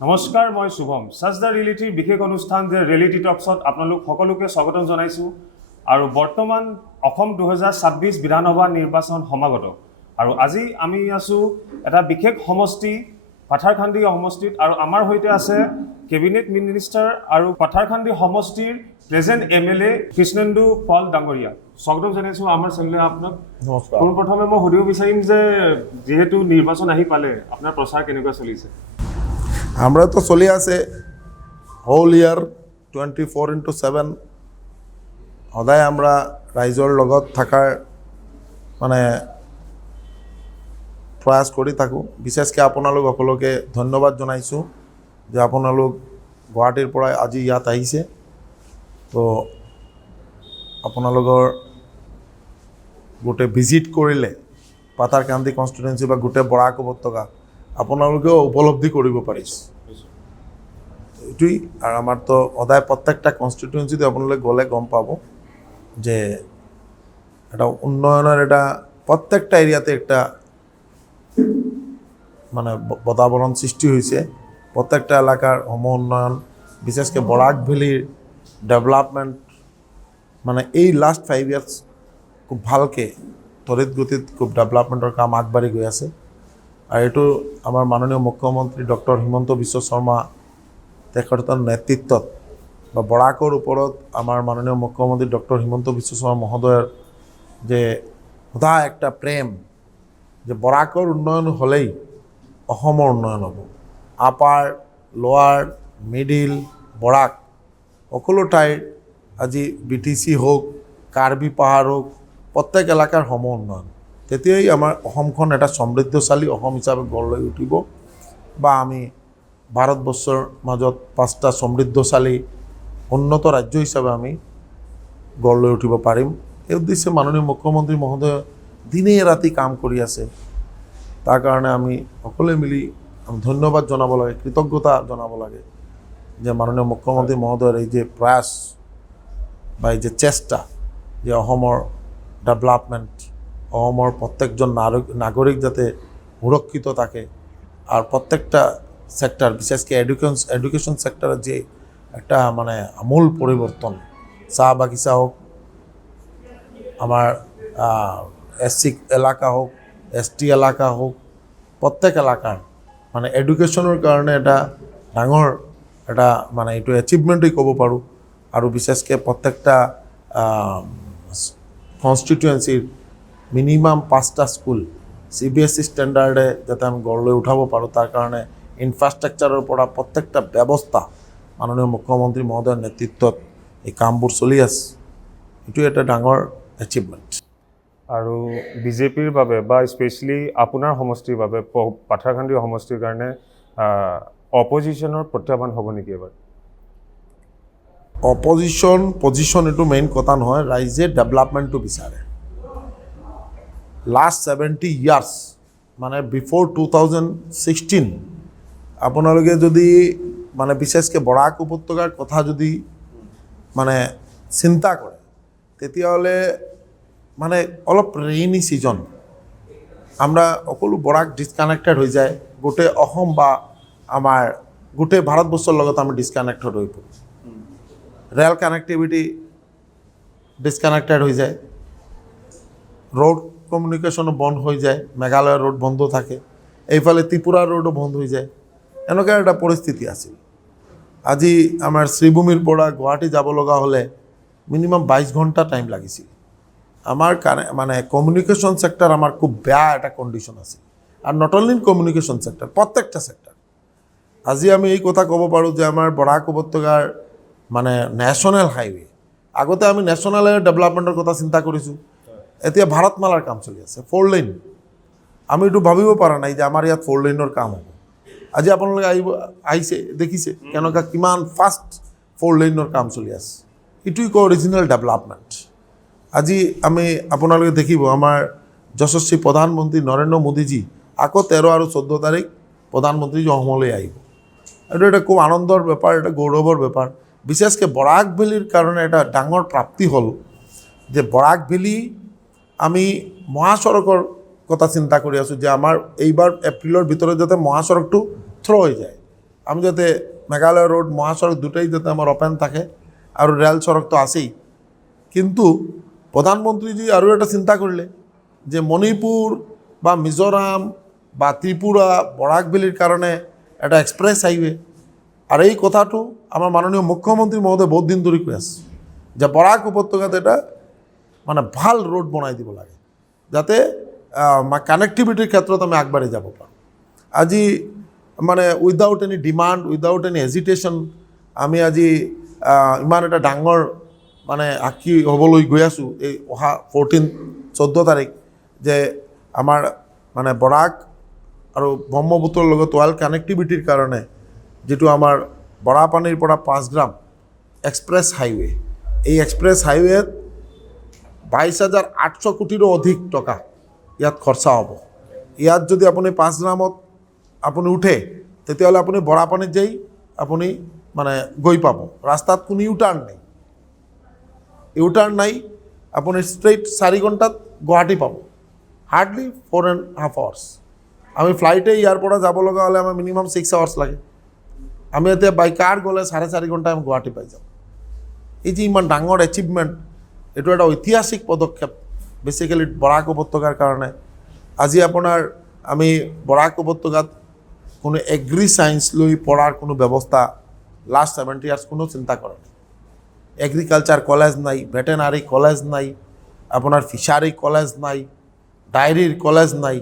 নমস্কাৰ, মই শুভম। সাজ দ্য ৰিয়েলিটিৰ বিশেষ অনুষ্ঠান যে ৰিয়েলিটি টকছত আপোনালোক সকলোকে স্বাগতম জনাইছোঁ। আৰু বৰ্তমান অসম 2026 বিধানসভা নিৰ্বাচন সমাগত। আৰু আজি আমি আছোঁ এটা বিশেষ সমষ্টি পাথাৰকান্দি সমষ্টিত, আৰু আমাৰ সৈতে আছে কেবিনেট মিনিষ্টাৰ আৰু পাথাৰকান্দি সমষ্টিৰ প্ৰেজেণ্ট MLA কৃষ্ণেন্দু পাল ডাঙৰীয়া। স্বাগতম জনাইছোঁ আমাৰ চেনেলে আপোনাক। নমস্কাৰ। পোনপ্ৰথমে মই সুধিব বিচাৰিম যে যিহেতু নিৰ্বাচন আহি পালে, আপোনাৰ প্ৰচাৰ কেনেকুৱা চলিছে? আমৰা তো চলি আছে হোল ইয়াৰ 24/7 সদায় আমৰা ৰাইজৰ লগত থাকাৰ মানে প্ৰয়াস কৰি থাকোঁ। বিশেষকৈ আপোনালোক সকলোকে ধন্যবাদ জনাইছোঁ যে আপোনালোক গুৱাহাটীৰ পৰা আজি ইয়াত আহিছে। তো আপোনালোকৰ গোটেই ভিজিট কৰিলে পাথাৰকান্দি কনষ্টিটুৱেঞ্চি বা গোটেই বৰাক উপত্যকা আপোনালোকেও উপলব্ধি কৰিব পাৰিছে। এইটোৱেই। আৰু আমাৰতো সদায় প্ৰত্যেকটা কনষ্টিটুৱেঞ্চিতে আপোনালোকে গ'লে গম পাব যে এটা উন্নয়নৰ এটা প্ৰত্যেকটা এৰিয়াতে একটা মানে বাতাবৰণ সৃষ্টি হৈছে। প্ৰত্যেকটা এলেকাৰ উন্নয়ন, বিশেষকৈ বৰাক ভেলীৰ ডেভেলপমেণ্ট মানে এই লাষ্ট 5 years খুব ভালকৈ ত্বৰিত গতিত খুব ডেভেলপমেণ্টৰ কাম আগবাঢ়ি গৈ আছে। আৰু এইটো আমাৰ মাননীয় মুখ্যমন্ত্ৰী ডক্টৰ হিমন্ত বিশ্ব শৰ্মা তেখেতৰ নেতৃত্বত বা বৰাকৰ ওপৰত আমাৰ মাননীয় মুখ্যমন্ত্ৰী ডক্টৰ হিমন্ত বিশ্ব শৰ্মা মহোদয়ৰ যে সদায় একটা প্ৰেম যে বৰাকৰ উন্নয়ন হ'লেই অসমৰ উন্নয়ন হ'ব। আপাৰ, লোৱাৰ, মিডিল, বৰাক সকলো ঠাইৰ আজি BTC হওক, কাৰ্বি পাহাৰ হওক, প্ৰত্যেক এলেকাৰ উন্নয়ন, তেতিয়াই আমাৰ অসমখন এটা সমৃদ্ধশালী অসম হিচাপে গঢ় লৈ উঠিব বা আমি ভাৰতবৰ্ষৰ মাজত 5টা সমৃদ্ধশালী উন্নত ৰাজ্য হিচাপে আমি গঢ় লৈ উঠিব পাৰিম। এই উদ্দেশ্যে মাননীয় মুখ্যমন্ত্ৰী মহোদয় দিনে ৰাতি কাম কৰি আছে। তাৰ কাৰণে আমি সকলোৱে মিলি ধন্যবাদ জনাব লাগে, কৃতজ্ঞতা জনাব লাগে যে মাননীয় মুখ্যমন্ত্ৰী মহোদয়ৰ এই যে প্ৰয়াস বা এই যে চেষ্টা যে অসমৰ ডেভেলপমেণ্ট, অসমৰ প্ৰত্যেকজন নাগৰিক যাতে সুৰক্ষিত থাকে আর প্রত্যেকটা সেক্টর বিশেষকৈ এডুকেশন সেক্টরের যে একটা মানে আমূল পরিবর্তন, চাহ বাগিচা হোক, আমার SC এলাকা হোক, ST এলাকা হোক, প্রত্যেক এলাকার মানে এডুকেশনের কারণে এটা ডাঙর এটা মানে এইটো এচিভমেণ্টেই ক'ব পাৰোঁ। আৰু বিশেষকৈ প্ৰত্যেকটা কনষ্টিটুৱেঞ্চিৰ মিনিমাম 5টা স্কুল CBSE ষ্টেণ্ডাৰ্ডে যাতে আমি গঢ় লৈ উঠাব পাৰোঁ, তাৰ কাৰণে ইনফ্ৰাষ্ট্ৰাকচাৰৰ পৰা প্ৰত্যেকটা ব্যৱস্থা মাননীয় মুখ্যমন্ত্ৰী মহোদয়ৰ নেতৃত্বত এই কামবোৰ চলি আছে। এইটো এটা ডাঙৰ এচিভমেণ্ট। আৰু বিজেপিৰ বাবে বা স্পেচিয়েলি আপোনাৰ সমষ্টিৰ বাবে পাথাৰকান্দি সমষ্টিৰ কাৰণে অপজিশ্যনৰ প্ৰত্যাহ্বান হ'ব নেকি এবাৰ? পজিশ্যন এইটো মেইন কথা নহয়, ৰাইজে ডেভেলপমেণ্টটো বিচাৰে। লাষ্ট 70 years মানে বিফ'ৰ 2016 আপোনালোকে যদি মানে বিশেষকৈ বৰাক উপত্যকাৰ কথা যদি মানে চিন্তা কৰে, তেতিয়াহ'লে মানে অলপ ৰেইনি ছিজন আমৰা সকলো বৰাক ডিছকানেক্টেড হৈ যায়, গোটেই অসম বা আমাৰ গোটেই ভাৰতবৰ্ষৰ লগত আমি ডিছকানেক্টেড হৈ পৰোঁ। ৰেল কানেক্টিভিটি ডিছকানেক্টেড হৈ যায়, ৰোড কমিউনিকেশ্যনো বন্ধ হৈ যায়, মেঘালয়ৰ ৰোড বন্ধ থাকে, এইফালে ত্ৰিপুৰাৰ ৰোডো বন্ধ হৈ যায়। এনেকুৱা এটা পৰিস্থিতি আছিল। আজি আমাৰ শ্ৰীভূমিৰ পৰা গুৱাহাটী যাব লগা হ'লে মিনিমাম 22 ঘণ্টা টাইম লাগিছিল। আমাৰ মানে কমিউনিকেশ্যন সেক্টৰ আমাৰ খুব বেয়া এটা কণ্ডিশ্যন আছিল। আৰু নট অনলি কমিউনিকেশ্যন সেক্টৰ, প্ৰত্যেকটা সেক্টৰ। আজি আমি এই কথা ক'ব পাৰোঁ যে আমাৰ বৰাক উপত্যকাৰ মানে নেশ্যনেল হাইৱে, আগতে আমি নেশ্যনেল হাইৱে ডেভেলপমেণ্টৰ কথা চিন্তা কৰিছোঁ, এতিয়া ভাৰতমালাৰ কাম চলি আছে, 4 লেন। আমি এইটো ভাবিব পৰা নাই যে আমাৰ ইয়াত 4 লেনৰ কাম হ'ব। আজি আপোনালোকে আহিছে দেখিছে কেনেকুৱা কিমান ফাষ্ট 4 লেনৰ কাম চলি আছে। এইটোৱে কয় অৰিজিনেল ডেভেলপমেণ্ট। আজি আমি আপোনালোকে দেখিব আমাৰ যশস্বী প্ৰধানমন্ত্ৰী নৰেন্দ্ৰ মোদীজী আকৌ 13 আৰু 14 তাৰিখ প্ৰধানমন্ত্ৰী অসমলৈ আহিব। এইটো এটা খুব আনন্দৰ বেপাৰ, এটা গৌৰৱৰ বেপাৰ। বিশেষকৈ বৰাক ভেলীৰ কাৰণে এটা ডাঙৰ প্ৰাপ্তি হ'ল যে বৰাক ভেলী আমি মহাসড়কৰ কথা চিন্তা কৰি আছোঁ যে আমাৰ এইবাৰ এপ্ৰিলৰ ভিতৰত যাতে মহাসড়কটো থ্ৰ হৈ যায়। আমি যাতে মেঘালয় রোড মহাসড়ক দুটাই যাতে আমার ওপেন থাকে আর রেল সড়ক তো আছেই কিন্তু প্রধানমন্ত্রীজি আরও একটা চিন্তা করলে যে মণিপুর বা মিজোরাম বা ত্রিপুরা বরাক ভ্যালির কারণে একটা এক্সপ্রেস হাইওয়ে আর এই কথাটো আমার মাননীয় মুখ্যমন্ত্রী মহোদয় বহুত দিন ধরে কৈ আছে যে বরাক উপত্যকাত এটা মানে ভাল রোড বনাই দিব লাগে যাতে কানেক্টিভিটির ক্ষেত্ৰত আমি আগবাঢ়ি যাব পাৰোঁ আজি মানে without any demand without any hesitation আমি আজি ইমান এটা ডাঙৰ মানে আঁকি হ'বলৈ গৈ আছোঁ এই অহা 14 তাৰিখ যে আমাৰ মানে বৰাক আৰু ব্ৰহ্মপুত্ৰৰ লগত ৱাল কানেক্টিভিটিৰ কাৰণে যেটো আমাৰ বৰাপানীৰ পৰা 5 গ্ৰাম এক্সপ্ৰেছ হাইৱে এই এক্সপ্ৰেছ হাইৱেত 22,800 কোটিৰো অধিক টকা ইয়াত খৰচা হ'ব ইয়াত যদি আপুনি 5 গ্ৰামত আপুনি উঠে তেতিয়াহ'লে আপুনি বৰাপানীত যাই আপুনি মানে গৈ পাব ৰাস্তাত কোনো ইউটাৰ্ণ নাই আপুনি ষ্ট্ৰেইট 4 ঘণ্টাত গুৱাহাটী পাব হাৰ্ডলি 4.5 আৱাৰ্ছ আমি ফ্লাইটে ইয়াৰ পৰা যাব লগা হ'লে আমাৰ মিনিমাম 6 আৱাৰ্ছ লাগে আমি এতিয়া বাই কাৰ গ'লে 4.5 ঘণ্টা আমি গুৱাহাটী পাই যাম এই যে ইমান ডাঙৰ এচিভমেণ্ট এইটো এটা ঐতিহাসিক পদক্ষেপ বেচিকেলি বৰাক উপত্যকাৰ কাৰণে আজি আপোনাৰ আমি বৰাক উপত্যকাত কোনো এগ্ৰি সায়েন্স লৈ পঢ়াৰ কোনো ব্যৱস্থা লাষ্ট 70 ইয়াৰ্ছ কোনো চিন্তা কৰা নাই এগ্ৰিকালচাৰ কলেজ নাই ভেটেনাৰী কলেজ নাই আপোনাৰ ফিচাৰী কলেজ নাই ডায়েৰীৰ কলেজ নাই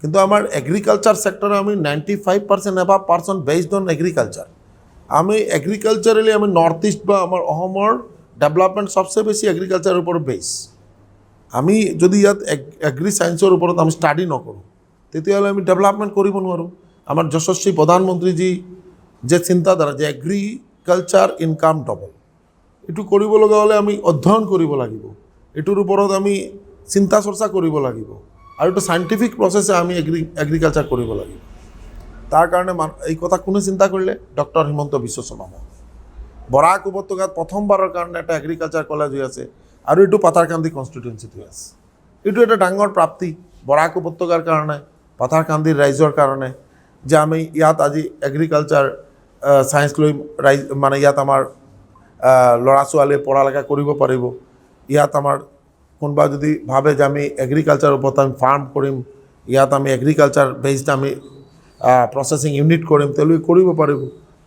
কিন্তু আমাৰ এগ্ৰিকালচাৰ সেক্টৰে আমি 95% above person based on agriculture আমি এগ্ৰিকালচাৰালি আমি নৰ্থ ইস্ট বা আমাৰ অসমৰ ডেভেলপমেণ্ট সবচেয়ে বেছি এগ্ৰিকালচাৰৰ ওপৰত বেস আমি যদি ইয়াত এগ্ৰি সায়েন্সৰ ওপৰত আমি স্টাডি নকৰোঁ তেতিয়াহ'লে আমি ডেভেলপমেণ্ট কৰিব নোৱাৰোঁ আমাৰ যশস্বী প্ৰধানমন্ত্ৰীজী যে চিন্তাধাৰা যে এগ্ৰিকালচাৰ ইনকাম ডবল এইটো কৰিব লগা হ'লে আমি অধ্যয়ন কৰিব লাগিব এইটোৰ ওপৰত আমি চিন্তা চৰ্চা কৰিব লাগিব আৰু এইটো সাইণ্টিফিক প্ৰচেছে আমি এগ্ৰিকালচাৰ কৰিব লাগিব তাৰ কাৰণে এই কথা কোনে চিন্তা কৰিলে ডক্টৰ হিমন্ত বিশ্ব শৰ্মা বৰাক উপত্যকাত প্ৰথমবাৰৰ কাৰণে এটা এগ্ৰিকালচাৰ কলেজ হৈ আছে আৰু এইটো পাথাৰকান্দি কনষ্টিটুৱেঞ্চিত হৈ আছে এইটো এটা ডাঙৰ প্ৰাপ্তি বৰাক উপত্যকাৰ কাৰণে পাথাৰকান্দিৰ ৰাইজৰ কাৰণে যে আমি ইয়াত আজি এগ্ৰিকালচাৰ সায়েন্স লৈ মানে ইয়াত আমাৰ ল'ৰা ছোৱালীয়ে পঢ়া লেখা কৰিব পাৰিব ইয়াত আমাৰ কোনোবা যদি ভাবে যে আমি এগ্ৰিকালচাৰ ওপৰত আমি ফাৰ্ম কৰিম ইয়াত আমি এগ্ৰিকালচাৰ বেসড আমি প্ৰচেছিং ইউনিট কৰিম তেওঁলোকে কৰিব পাৰিব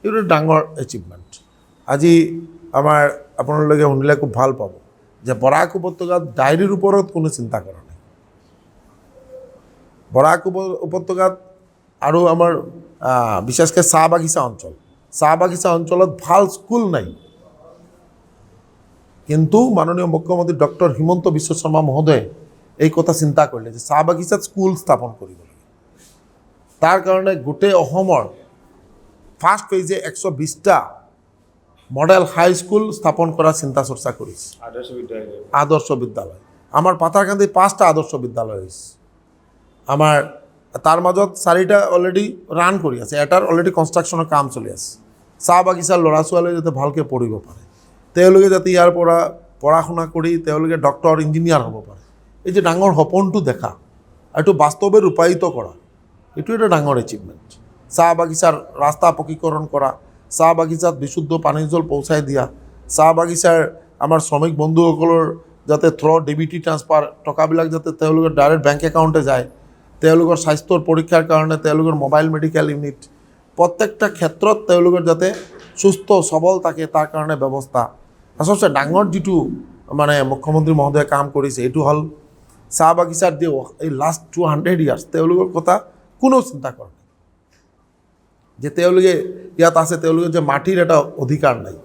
এইটো ডাঙৰ এচিভমেণ্ট আজি আমাৰ আপোনালোকে শুনিলে খুব ভাল পাব যে বৰাক উপত্যকাত ডায়েৰীৰ ওপৰত কোনো চিন্তা কৰা নাই বৰাক উপত্যকাত আৰু আমাৰ বিশেষকৈ চাহ বাগিচা অঞ্চলত ভাল স্কুল নাই কিন্তু মাননীয় মুখ্যমন্ত্ৰী ডক্টৰ হিমন্ত বিশ্ব শৰ্মা মহোদয়ে এই কথা চিন্তা কৰিলে যে চাহ বাগিচাত স্কুল স্থাপন কৰিব লাগে তাৰ কাৰণে গোটেই অসমৰ ফাৰ্ষ্ট ফেজে 120টা মডেল হাই স্কুল স্থাপন কৰাৰ চিন্তা চৰ্চা কৰিছে আদৰ্শ বিদ্যালয় আমাৰ পাথাৰকান্দিত 5টা আদৰ্শ বিদ্যালয় হৈছে আমাৰ তাৰ মাজত 4টা অলৰেডি ৰান কৰি আছে এটাৰ অলৰেডি কনষ্ট্ৰাকশ্যনৰ কাম চলি আছে চাহ বাগিচাৰ ল'ৰা ছোৱালীয়ে যাতে ভালকৈ পঢ়িব পাৰে তেওঁলোকে যাতে ইয়াৰ পৰা পঢ়া শুনা কৰি তেওঁলোকে ডক্টৰ ইঞ্জিনিয়াৰ হ'ব পাৰে এই যে ডাঙৰ সপোনটো দেখা এইটো বাস্তৱে ৰূপায়িত কৰা এইটো এটা ডাঙৰ এচিভমেণ্ট চাহ বাগিচাৰ ৰাস্তা পকীকৰণ কৰা চাহ বাগিচাত বিশুদ্ধ পানীৰ জল পৌঁছাই দিয়া চাহ বাগিচাৰ আমাৰ শ্ৰমিক বন্ধুসকলৰ যাতে ডিবিটি ট্ৰান্সফাৰ টকাবিলাক যাতে তেওঁলোকৰ ডাইৰেক্ট বেংক একাউণ্টে যায় তেওঁলোকৰ স্বাস্থ্যৰ পৰীক্ষাৰ কাৰণে তেওঁলোকৰ মোবাইল মেডিকেল ইউনিট প্ৰত্যেকটা ক্ষেত্ৰত তেওঁলোকৰ যাতে সুস্থ সবল থাকে তাৰ কাৰণে ব্যৱস্থা আচলতে ডাঙৰ যিটো মানে মুখ্যমন্ত্ৰী মহোদয়ে কাম কৰিছে এইটো হ'ল চাহ বাগিচাৰ যে এই লাষ্ট 200 ইয়াৰ্ছ তেওঁলোকৰ কথা কোনো চিন্তা কৰা নাই যে তেওঁলোকে ইয়াত আছে তেওঁলোকে যে মাটিৰ এটা অধিকাৰ নাই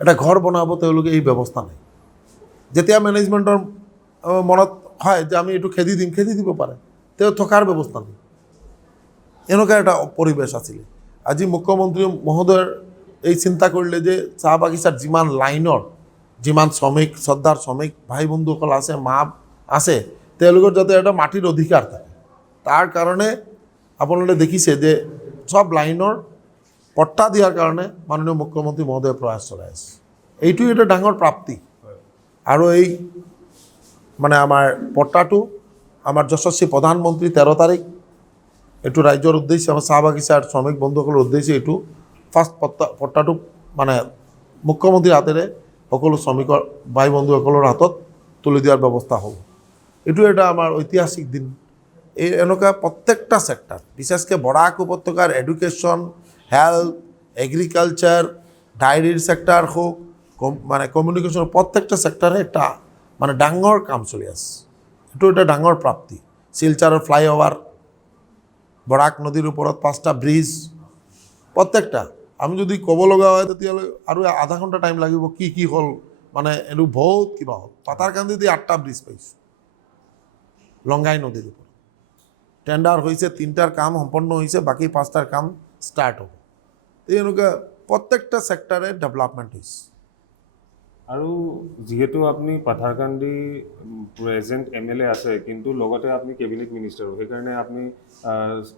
এটা ঘৰ বনাব তেওঁলোকে এই ব্যৱস্থা নাই যেতিয়া মেনেজমেণ্টৰ মনত হয় যে আমি এইটো খেদি দিব পাৰে তেওঁ থকাৰ ব্যৱস্থা নাই এনেকুৱা এটা পৰিৱেশ আছিলে আজি মুখ্যমন্ত্ৰী মহোদয়ৰ এই চিন্তা কৰিলে যে চাহ বাগিচাৰ যিমান লাইনৰ যিমান শ্ৰমিক শ্ৰদ্ধাৰ শ্ৰমিক ভাই বন্ধুসকল আছে মা আছে তেওঁলোকৰ যাতে এটা মাটিৰ অধিকাৰ থাকে তাৰ কাৰণে আপোনালোকে দেখিছে যে সব লাইনৰ পট্টা দিয়াৰ কাৰণে মাননীয় মুখ্যমন্ত্ৰী মহোদয়ে প্ৰয়াস চলাই আছে এইটো এটা ডাঙৰ প্ৰাপ্তি আৰু এই মানে আমাৰ পট্টাটো আমাৰ যশস্বী প্ৰধানমন্ত্ৰী 13 তাৰিখ এইটো ৰাইজৰ উদ্দেশ্যে আমাৰ চাহ বাগিচাৰ শ্ৰমিক বন্ধুসকলৰ উদ্দেশ্যে এইটো ফাৰ্ষ্ট পট্টাটো মানে মুখ্যমন্ত্ৰীৰ হাতেৰে সকলো শ্ৰমিকৰ ভাই বন্ধুসকলৰ হাতত তুলি দিয়াৰ ব্যৱস্থা হ'ব। এইটো এটা আমাৰ ঐতিহাসিক দিন। এই এনেকুৱা প্ৰত্যেকটা ছেক্টৰ, বিশেষকৈ বৰাক উপত্যকাৰ এডুকেশ্যন, হেল্থ, এগ্ৰিকালচাৰ, ডায়েৰীৰ ছেক্টৰ হোক, মানে কমিউনিকেশ্যনৰ প্ৰত্যেকটা ছেক্টৰে এটা মানে ডাঙৰ কাম চলি আছে। এইটো এটা ডাঙৰ প্ৰাপ্তি। শিলচাৰৰ ফ্লাইঅভাৰ, বৰাক নদীৰ ওপৰত 5টা ব্ৰিজ, প্ৰত্যেকটা আমি যদি ক'ব লগা হয় তেতিয়াহ'লে আৰু আধা ঘণ্টা টাইম লাগিব। কি হ'ল মানে এইটো বহুত কিবা হ'ল। পাথাৰকান্দিতে 8টা ব্ৰিজ পাইছোঁ লংগাই নদীৰ ওপৰত। টেণ্ডাৰ হৈছে, 3টাৰ কাম সম্পন্ন হৈছে, বাকী 5টাৰ কাম ষ্টাৰ্ট হ'ব। এই এনেকুৱা প্ৰত্যেকটা ছেক্টৰে ডেভেলপমেণ্ট হৈছে। আৰু যিহেতু আপুনি পাথাৰকান্দি প্ৰেজেণ্ট MLA আছে, কিন্তু লগতে আপুনি কেবিনেট মিনিষ্টাৰো, সেইকাৰণে আপুনি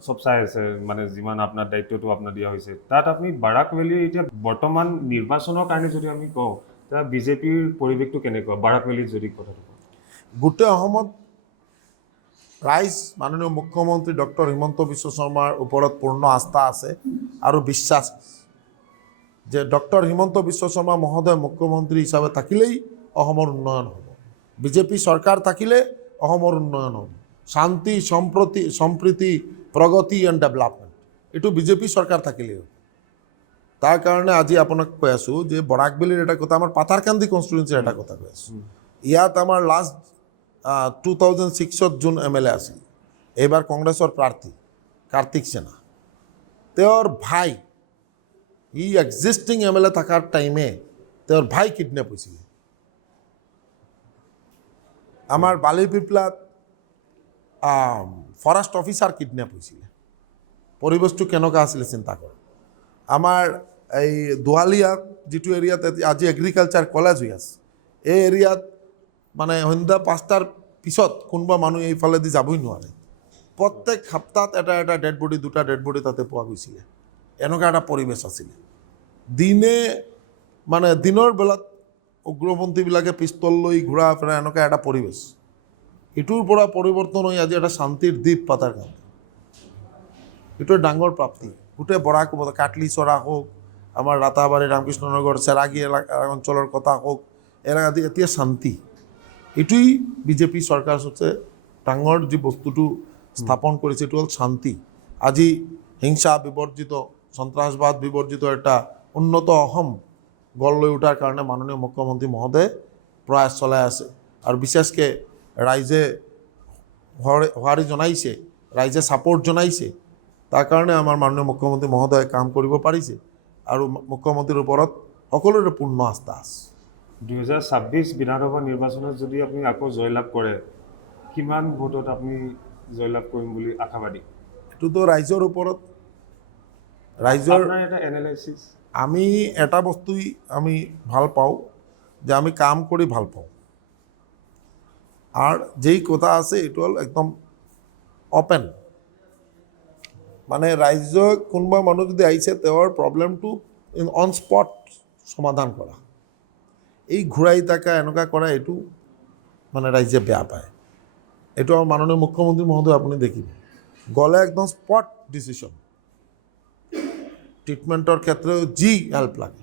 চব চাই আছে, মানে যিমান আপোনাৰ দায়িত্বটো আপোনাৰ দিয়া হৈছে। তাত আপুনি বাৰাক ভেলীৰ এতিয়া বৰ্তমান নিৰ্বাচনৰ কাৰণে যদি আমি কওঁ, তেতিয়া বিজেপিৰ পৰিৱেশটো কেনেকুৱা বাৰাক ভেলীত যদি কথাটো কওঁ? গোটেই অসমত ৰাইজ মাননীয় মুখ্যমন্ত্ৰী ডক্টৰ হিমন্ত বিশ্ব শৰ্মাৰ ওপৰত পূৰ্ণ আস্থা আছে আৰু বিশ্বাস যে ডক্টৰ হিমন্ত বিশ্ব শৰ্মা মহোদয় মুখ্যমন্ত্ৰী হিচাপে থাকিলেই অসমৰ উন্নয়ন হ'ব। বিজেপি চৰকাৰ থাকিলে অসমৰ উন্নয়ন হ'ব। শান্তি, সম্প্ৰীতি, প্ৰগতি এণ্ড ডেভেলপমেণ্ট, এইটো বিজেপি চৰকাৰ থাকিলেই হ'ব। তাৰ কাৰণে আজি আপোনাক কৈ আছোঁ যে বৰাকভেলীৰ এটা কথা, আমাৰ পাথাৰকান্দি কনষ্টিটুৱেঞ্চিৰ এটা কথা কৈ আছোঁ। ইয়াত আমাৰ লাষ্ট 2006 যোন MLA আছিল, এইবাৰ কংগ্ৰেছৰ প্ৰাৰ্থী কাৰ্তিক সেনা, তেওঁৰ ভাই, ই এক্সিষ্টিং MLA থকাৰ টাইমে তেওঁৰ ভাই কিডনেপ হৈছিলে। আমাৰ বালিপিপলাত ফৰেষ্ট অফিচাৰ কিডনেপ হৈছিলে। পৰিৱেশটো কেনেকুৱা আছিলে চিন্তা কৰক। আমাৰ এই দুৱালিয়াত যিটো এৰিয়াত আজি এগ্ৰিকালচাৰ কলেজ হৈ আছে, এই এৰিয়াত মানে সন্ধ্যা 5টাৰ পিছত কোনোবা মানুহ এইফালেদি যাবই নোৱাৰে। প্ৰত্যেক সপ্তাহত এটা ডেড বডি, 2টা ডেড বডি তাতে পোৱা গৈছিলে। এনেকুৱা এটা পৰিৱেশ আছিলে। দিনে মানে দিনৰ বেলাত উগ্ৰপন্থীবিলাকে পিষ্টল লৈ ঘূৰা ফুৰা, এনেকুৱা এটা পৰিৱেশ। ইটোৰ পৰা পৰিৱৰ্তন হৈ আজি এটা শান্তিৰ দ্বীপ পাথাৰকান্দি। এইটো ডাঙৰ প্ৰাপ্তি। গোটেই বৰাক কাটলি চৰা হওক, আমাৰ ৰাতাবাৰী, ৰামকৃষ্ণনগৰ, চেৰাগী অঞ্চলৰ কথা হওক, এলেকাত এতিয়া শান্তি। এইটোৱেই বিজেপি চৰকাৰ সঁচে ডাঙৰ যি বস্তুটো স্থাপন কৰিছে, এইটো হ'ল শান্তি। আজি হিংসা বিবৰ্জিত, সন্ত্ৰাসবাদ বিবৰ্জিত এটা উন্নত অসম গঢ় লৈ উঠাৰ কাৰণে মাননীয় মুখ্যমন্ত্ৰী মহোদয়ে প্ৰয়াস চলাই আছে। আৰু বিশেষকৈ ৰাইজে সঁহাৰি জনাইছে, ৰাইজে ছাপোৰ্ট জনাইছে। তাৰ কাৰণে আমাৰ মাননীয় মুখ্যমন্ত্ৰী মহোদয়ে কাম কৰিব পাৰিছে আৰু মুখ্যমন্ত্ৰীৰ ওপৰত সকলোৰে পূৰ্ণ আস্থা আছে। 2026 বিধানসভা নিৰ্বাচনত যদি আপুনি আকৌ জয়লাভ কৰে, কিমান ভোটত আপুনি জয়লাভ কৰিম বুলি আশাবাদী? এইটোতো ৰাইজৰ ওপৰত, ৰাইজৰ আপোনাৰ এটা এনালাইচিছ। আমি এটা বস্তুই আমি ভাল পাওঁ যে আমি কাম কৰি ভাল পাওঁ। আৰ যেই কথা আছে এইটো হ'ল একদম অপেন, মানে ৰাইজক কোনোবা মানুহ যদি আহিছে তেওঁৰ প্ৰব্লেমটো অন স্পট সমাধান কৰা। এই ঘূৰাই থকা এনেকুৱা কৰা, এইটো মানে ৰাইজে বেয়া পায়। এইটো আমাৰ মাননীয় মুখ্যমন্ত্ৰী মহোদয় আপুনি দেখিব গ'লে একদম স্পট ডিচিশ্যন। ট্ৰিটমেণ্টৰ ক্ষেত্ৰত যি হেল্প লাগে,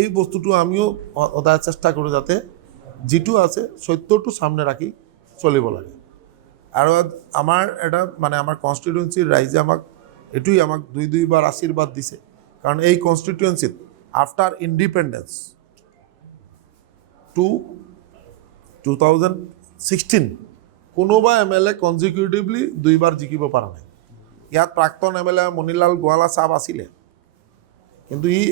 এই বস্তুটো আমিও সদায় চেষ্টা কৰোঁ যাতে যিটো আছে সত্যটো সামনে ৰাখি চলিব লাগে। আৰু আমাৰ এটা মানে আমাৰ কনষ্টিটুৱেঞ্চিৰ ৰাইজে আমাক এইটোৱেই আমাক দুইবাৰ আশীৰ্বাদ দিছে। কাৰণ এই কনষ্টিটুৱেঞ্চিত আফটাৰ ইণ্ডিপেণ্ডেঞ্চ 2016 কোনোবা MLA কনজিকিউটিভলি 2বাৰ জিকিব পৰা নাই। ইয়াত প্ৰাক্তন MLA মণিলাল গোৱালা চাহাব আছিলে, কিন্তু ই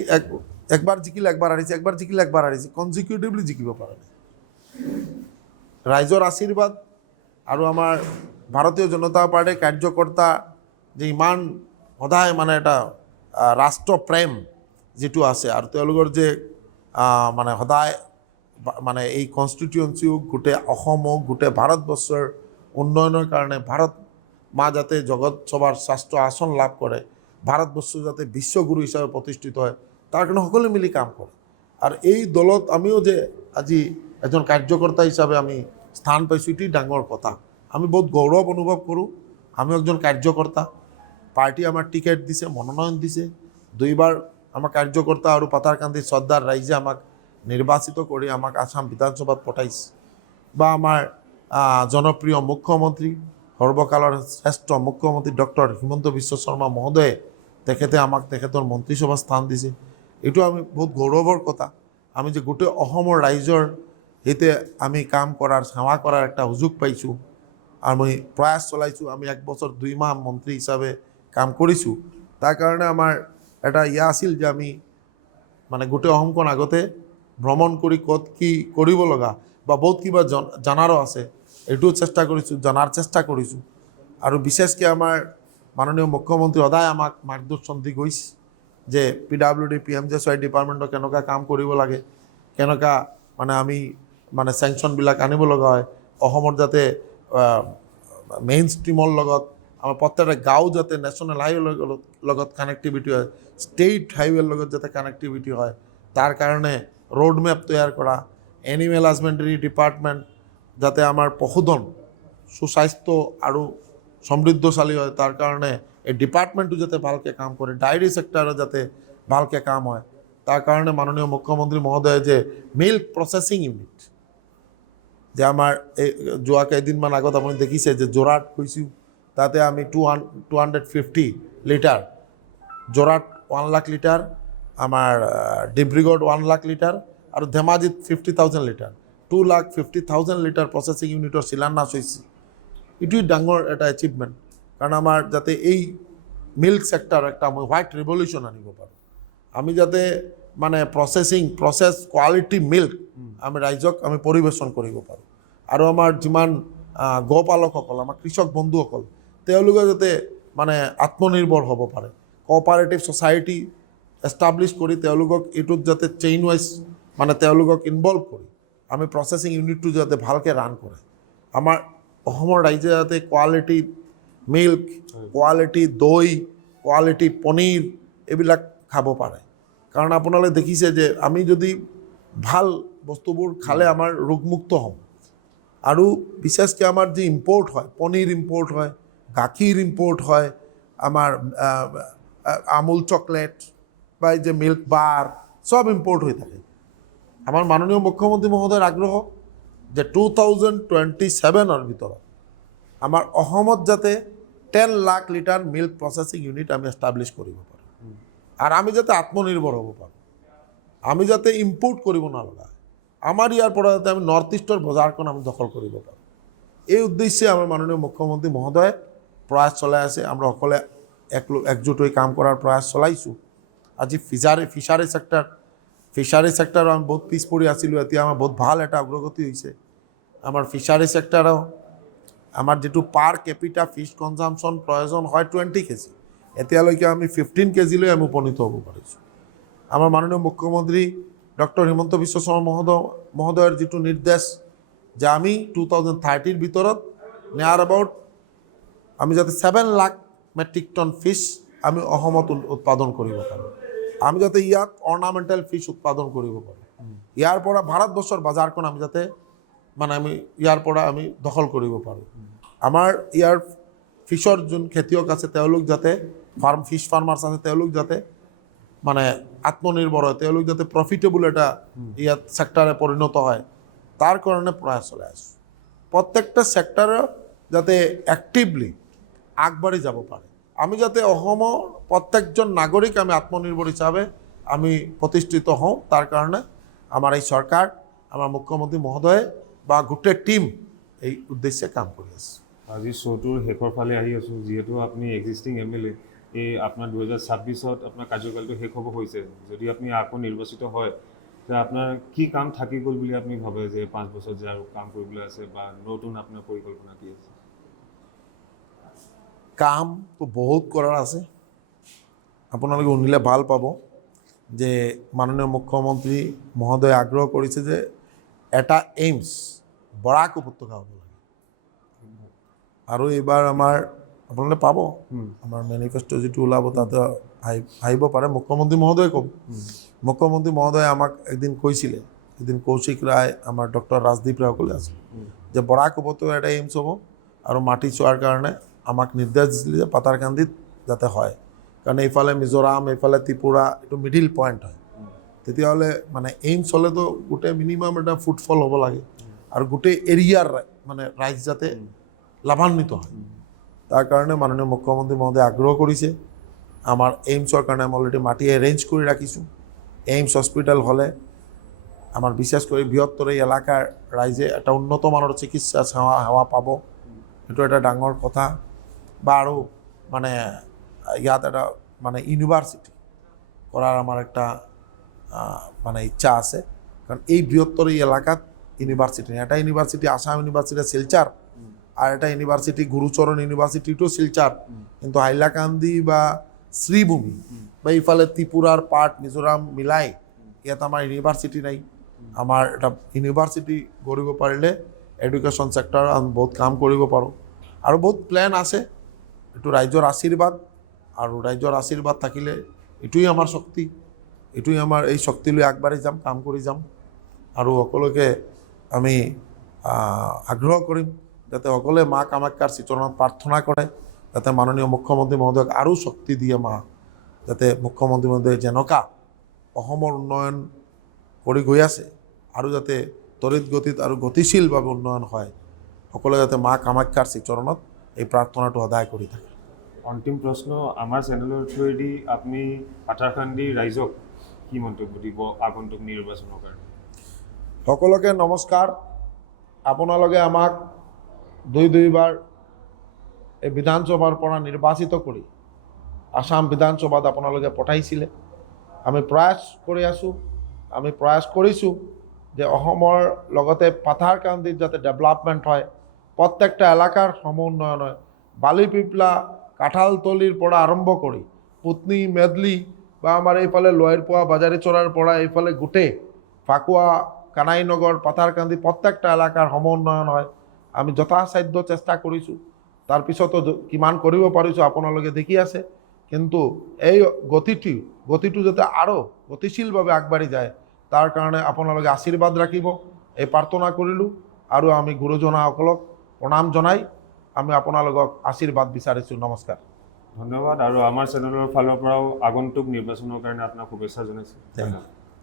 একবাৰ জিকিলে একবাৰ হাৰিছে, একবাৰ জিকিলে একবাৰ হাৰিছে, কনজিকিউটিভলি জিকিব পৰা নাই। ৰাইজৰ আশীৰ্বাদ আৰু আমাৰ ভাৰতীয় জনতা পাৰ্টীৰ কাৰ্যকৰ্তা যে ইমান সদায় মানে এটা ৰাষ্ট্ৰপ্ৰেম যিটো আছে, আৰু তেওঁলোকৰ যে মানে সদায় মানে এই কনষ্টিটুৱেঞ্চিও গোটেই অসমক গোটেই ভাৰতবৰ্ষৰ উন্নয়নৰ কাৰণে ভাৰত মা যাতে জগত সভাৰ শ্ৰেষ্ঠ আসন লাভ কৰে, ভাৰতবৰ্ষ যাতে বিশ্বগুৰু হিচাপে প্ৰতিষ্ঠিত হয়, তাৰ কাৰণে সকলোৱে মিলি কাম কৰে। আৰু এই দলত আমিও যে আজি এজন কাৰ্যকৰ্তা হিচাপে আমি স্থান পাইছোঁ, এটি ডাঙৰ কথা। আমি বহুত গৌৰৱ অনুভৱ কৰোঁ আমি একজন কার্যকর্তা, পার্টি আমার টিকেট দিছে, মনোনয়ন দিছে, 2বার আমার কার্যকর্তা আর পাতারকান্দি সর্দার রাইজে আমাক নির্বাচিত করে আমাকে আসাম বিধানসভাত পঠাইছে, বা আমার জনপ্রিয় মুখ্যমন্ত্রী সর্বকালের শ্রেষ্ঠ মুখ্যমন্ত্রী ডক্টর হিমন্ত বিশ্ব শর্মা মহোদয়ে তেখেতে আমাক তেখেতৰ মন্ত্ৰীসভা স্থান দিছে। এইটো আমি বহুত গৌৰৱৰ কথা। আমি যে গোটেই অসমৰ ৰাইজৰ হিতে আমি কাম কৰাৰ সেৱা কৰাৰ একটা সুযোগ পাইছোঁ। আমি প্ৰয়াস চলাইছোঁ। আমি 1 বছৰ 2 মাহ মন্ত্ৰী হিচাপে কাম কৰিছোঁ। তাৰ কাৰণে আমাৰ এটা আছিল যে আমি মানে গোটেই অসমখন আগতে ভ্ৰমণ কৰি ক'ত কি কৰিব লগা বা বহুত কিবা জানাৰো আছে, এইটোও চেষ্টা কৰিছোঁ, জানাৰ চেষ্টা কৰিছোঁ। আৰু বিশেষকৈ আমাৰ মাননীয় মুখ্যমন্ত্ৰী সদায় আমাক মাৰ্গদৰ্শন দি গৈছে যে PWD PMJSY ডিপাৰ্টমেণ্টত কেনেকুৱা কাম কৰিব লাগে, কেনেকুৱা মানে আমি মানে চেংচনবিলাক আনিব লগা হয়, অসমৰ যাতে মেইন ষ্ট্ৰীমৰ লগত আমাৰ প্ৰত্যেকটা গাঁও যাতে নেশ্যনেল হাইৱেৰ লগত কানেক্টিভিটি হয়, ষ্টেট হাইৱেৰ লগত যাতে কানেক্টিভিটি হয়, তাৰ কাৰণে ৰোড মেপ তৈয়াৰ কৰা, এনিমেল হাজবেণ্ডাৰী ডিপাৰ্টমেণ্ট যাতে আমাৰ পশুধন সুস্বাস্থ্য আৰু সমৃদ্ধশালী হয়, তাৰ কাৰণে এই ডিপাৰ্টমেণ্টটো যাতে ভালকৈ কাম কৰে, ডায়েৰী ছেক্টৰত যাতে ভালকৈ কাম হয়, তাৰ কাৰণে মাননীয় মুখ্যমন্ত্ৰী মহোদয়ে যে মিল্ক প্ৰচেছিং ইউনিট যে আমাৰ এই যোৱা কেইদিনমান আগত আপুনি দেখিছে যে যোৰহাট গৈছোঁ, তাতে আমি 250 লিটাৰ, যোৰহাট 1 লাখ লিটাৰ, আমাৰ ডিব্ৰুগড় 1 লাখ লিটাৰ আৰু ধেমাজিত 50,000 লিটাৰ, 2,50,000 লিটাৰ প্ৰচেছিং ইউনিটৰ শিলান্যাস হৈছে। এইটোৱেই ডাঙৰ এটা এচিভমেণ্ট, কাৰণ আমাৰ যাতে এই মিল্ক ছেক্টৰ একটা আমি হোৱাইট ৰিভলিউশ্যন আনিব পাৰোঁ। আমি যাতে মানে প্ৰচেছ কোৱালিটি মিল্ক আমি ৰাইজক আমি পৰিৱেশন কৰিব পাৰোঁ। আৰু আমাৰ যিমান গোপালকসকল, আমাৰ কৃষক বন্ধুসকল, তেওঁলোকে যাতে মানে আত্মনিৰ্ভৰ হ'ব পাৰে, কোঅপাৰেটিভ ছ'চাইটি এষ্টাব্লিছ কৰি তেওঁলোকক এইটোত যাতে চেইন ৱাইজ মানে তেওঁলোকক ইনভলভ কৰি আমি প্ৰচেছিং ইউনিটটো যাতে ভালকৈ ৰান কৰে, আমাৰ অসমৰ ৰাইজে যাতে কোৱালিটি মিল্ক, কোৱালিটি দৈ, কোৱালিটি পনীৰ এইবিলাক খাব পাৰে। কাৰণ আপোনালোকে দেখিছে যে আমি যদি ভাল বস্তুবোৰ খালে আমাৰ ৰোগমুক্ত হ'ম। আৰু বিশেষকৈ আমাৰ যি ইম্পৰ্ট হয়, পনীৰ ইম্পৰ্ট হয়, গাখীৰ ইম্পৰ্ট হয়, আমাৰ আমুল চকলেট বা এই যে মিল্ক বাৰ সব ইম্পৰ্ট হৈ থাকে। আমাৰ মাননীয় মুখ্যমন্ত্ৰী মহোদয়ৰ আগ্ৰহ যে 2027 ভিতৰত আমাৰ অসমত যাতে 10 lakh litre milk processing unit আমি এষ্টাব্লিছ কৰিব পাৰোঁ। আৰু আমি যাতে আত্মনিৰ্ভৰ হ'ব পাৰোঁ, আমি যাতে ইম্পৰ্ট কৰিব নালাগে, আমাৰ ইয়াৰ পৰা যাতে আমি নৰ্থ ইষ্টৰ বজাৰখন আমি দখল কৰিব পাৰোঁ। এই উদ্দেশ্যে আমাৰ মাননীয় মুখ্যমন্ত্ৰী মহোদয়ে প্ৰয়াস চলাই আছে। আমৰা সকলে একজোট হৈ কাম কৰাৰ প্ৰয়াস চলাইছোঁ। আজি ফিচাৰী ছেক্টৰ আমি বহুত পিছ পৰি আছিলোঁ, এতিয়া আমাৰ বহুত ভাল এটা অগ্ৰগতি হৈছে। আমাৰ ফিচাৰী ছেক্টৰো আমাৰ যিটো পাৰ কেপিটা ফিছ কনজামশ্যন প্ৰয়োজন হয় 20 কেজি, এতিয়ালৈকে আমি 15 কেজিলৈ আমি উপনীত হ'ব পাৰিছোঁ। আমাৰ মাননীয় মুখ্যমন্ত্ৰী ডক্টৰ হিমন্ত বিশ্ব শৰ্মা মহোদয়ৰ যিটো নিৰ্দেশ যে আমি 2030 ভিতৰত নিয়াৰ এবাউট আমি যাতে 7 লাখ মেট্ৰিক টন ফিছ আমি অসমত উৎপাদন কৰিব পাৰোঁ, আমি যাতে ইয়াত অৰ্নামেণ্টেল ফিছ উৎপাদন কৰিব পাৰোঁ, ইয়াৰ পৰা ভাৰতবৰ্ষৰ বজাৰখন আমি যাতে মানে আমি ইয়াৰ পৰা আমি দখল কৰিব পাৰোঁ। আমাৰ ইয়াৰ ফিছৰ যোন খেতিয়ক আছে তেওঁলোক যাতে ফিছ ফাৰ্মাৰ্ছ আছে তেওঁলোক যাতে মানে আত্মনিৰ্ভৰ হয়, তেওঁলোক যাতে প্ৰফিটেবল এটা ইয়াত ছেক্টৰে পৰিণত হয়, তাৰ কাৰণে প্ৰয়াস চলাই আছোঁ। প্ৰত্যেকটা ছেক্টৰে যাতে এক্টিভলি আগবাঢ়ি যাব পাৰে, আমি যাতে অসমৰ প্ৰত্যেকজন নাগৰিক আমি আত্মনিৰ্ভৰ হিচাপে আমি প্ৰতিষ্ঠিত হওঁ, তাৰ কাৰণে আমাৰ এই চৰকাৰ, আমাৰ মুখ্যমন্ত্ৰী মহোদয়ে বা গোটেই টিম এই উদ্দেশ্যে কাম কৰি আছে। আজি শ্ব'টোৰ শেষৰ ফালে আহি আছোঁ, যিহেতু আপুনি এক্সিষ্টিং MLA, এই আপোনাৰ 2026 আপোনাৰ কাৰ্যকালটো শেষ হ'ব হৈছে। যদি আপুনি আকৌ নিৰ্বাচিত হয়, তেতিয়া আপোনাৰ কি কাম থাকি গ'ল বুলি আপুনি ভাবে যে 5 বছৰ যে আৰু কাম কৰিবলৈ আছে, বা নতুন আপোনাৰ পৰিকল্পনা কি আছে? কামটো বহুত কৰাৰ আছে। আপোনালোকে শুনিলে ভাল পাব যে মাননীয় মুখ্যমন্ত্ৰী মহোদয়ে আগ্ৰহ কৰিছে যে এটা এইমছ বৰাক উপত্যকা হ'ব লাগে। আৰু এইবাৰ আমাৰ আপোনালোকে পাব আমাৰ মেনিফেষ্টো যিটো ওলাব তাতে আহিব পাৰে, মুখ্যমন্ত্ৰী মহোদয়ে ক'ব। মুখ্যমন্ত্ৰী মহোদয়ে আমাক এদিন কৈছিলে, এদিন কৌশিক ৰায়, আমাৰ ডক্টৰ ৰাজদীপ ৰায় সকলে আছে যে বৰাক উপত্যকা এটা এইমছ হ'ব আৰু মাটি চোৱাৰ কাৰণে আমাক নিৰ্দেশ দিছিলে যে পাথাৰকান্দিত যাতে হয়, কাৰণ এইফালে মিজোৰাম, এইফালে ত্ৰিপুৰা, এইটো মিডিল পইণ্ট হয়। তেতিয়াহ'লে মানে এইমছ হ'লেতো গোটেই মিনিমাম এটা ফুটফল হ'ব লাগে আৰু গোটেই এৰিয়াৰ মানে ৰাইজ যাতে লাভান্বিত হয়। তাৰ কাৰণে মাননীয় মুখ্যমন্ত্ৰী মহোদয়ে আগ্ৰহ কৰিছে। আমাৰ এইমছৰ কাৰণে আমি অলৰেডি মাটি এৰেঞ্জ কৰি ৰাখিছোঁ। এইমছ হস্পিটেল হ'লে আমাৰ বিশেষ কৰি বৃহত্তৰ এই এলেকাৰ ৰাইজে এটা উন্নত মানৰ চিকিৎসা সেৱা পাব। এইটো এটা ডাঙৰ কথা। বা আৰু মানে ইয়াত এটা মানে ইউনিভাৰ্চিটি কৰাৰ আমাৰ একটা মানে ইচ্ছা আছে, কাৰণ এই বৃহত্তৰ এই এলাকাত ইউনিভাৰ্চিটি, এটা ইউনিভাৰ্চিটি আসাম ইউনিভাৰ্চিটি শিলচাৰ আর এটা ইউনিভার্সিটি গুরুচরণ ইউনিভার্সিটিটো শিলচার, কিন্তু হাইলাকান্দি বা শ্রীভূমি বা ইফালে ত্রিপুরার পার্ট মিজোরাম মিলাই ইয়াত আমার ইউনিভার্সিটি নাই। আমার এটা ইউনিভার্সিটি গড়িব পাৰিলে এডুকেশ্যন সেক্টৰ আমি বহুত কাম কৰিব পাৰোঁ আৰু বহুত প্ল্যান আছে। এইটো ৰাইজৰ আশীৰ্বাদ, আৰু ৰাইজৰ আশীৰ্বাদ থাকিলে এইটোৱেই আমাৰ শক্তি, এইটোৱেই আমাৰ এই শক্তি লৈ আগবাঢ়ি যাম, কাম কৰি যাম। আৰু সকলোকে আমি আগ্ৰহ কৰিম যাতে সকলোৱে মা কামাখ্যাৰ চিচৰণত প্ৰাৰ্থনা কৰে, যাতে মাননীয় মুখ্যমন্ত্ৰী মহোদয়ক আৰু শক্তি দিয়ে মা, যাতে মুখ্যমন্ত্ৰী মহোদয়ে যেনেকুৱা অসমৰ উন্নয়ন কৰি গৈ আছে আৰু যাতে তৰিত গতিত আৰু গতিশীলভাৱে উন্নয়ন হয়। সকলোৱে যাতে মা কামাখ্যাৰ চিচৰণত এই প্ৰাৰ্থনাটো সদায় কৰি থাকে। অন্তিম প্ৰশ্ন, আমাৰ চেনেলৰ থ্ৰুৱেদি আপুনি পাথাৰকান্দি ৰাইজক কি মন্তব্য দিব আগন্তুক নিৰ্বাচনৰ কাৰণে? সকলোকে নমস্কাৰ। আপোনালোকে আমাক দুইবাৰ এই বিধানসভাৰ পৰা নিৰ্বাচিত কৰি আসাম বিধানসভাত আপোনালোকে পঠাইছিলে। আমি প্ৰয়াস কৰি আছোঁ, আমি প্ৰয়াস কৰিছোঁ যে অসমৰ লগতে পাথাৰকান্দিত যাতে ডেভেলপমেণ্ট হয়, প্ৰত্যেকটা এলেকাৰ সমুন্নয়ন হয়। বালিপিপলা কাঁঠালতলিৰ পৰা আৰম্ভ কৰি পুতনি মেদলি বা আমাৰ এইফালে লয়াৰপোৱা বাজাৰীচৰাৰ পৰা এইফালে গোটেই ফাকুৱা কানাইনগৰ পাথাৰকান্দি প্ৰত্যেকটা এলেকাৰ সমুন্নয়ন হয়। আমি যথাসাধ্য চেষ্টা কৰিছোঁ, তাৰপিছতো কিমান কৰিব পাৰিছোঁ আপোনালোকে দেখি আছে। কিন্তু এই গতিটো যাতে আৰু গতিশীলভাৱে আগবাঢ়ি যায়, তাৰ কাৰণে আপোনালোকে আশীৰ্বাদ ৰাখিব, এই প্ৰাৰ্থনা কৰিলোঁ। আৰু আমি গুৰুজনাসকলক প্ৰণাম জনাই আমি আপোনালোকক আশীৰ্বাদ বিচাৰিছোঁ। নমস্কাৰ, ধন্যবাদ। আৰু আমাৰ চেনেলৰ ফালৰ পৰাও আগন্তুক নিৰ্বাচনৰ কাৰণে আপোনাক শুভেচ্ছা জনাইছোঁ। ধন্যবাদ।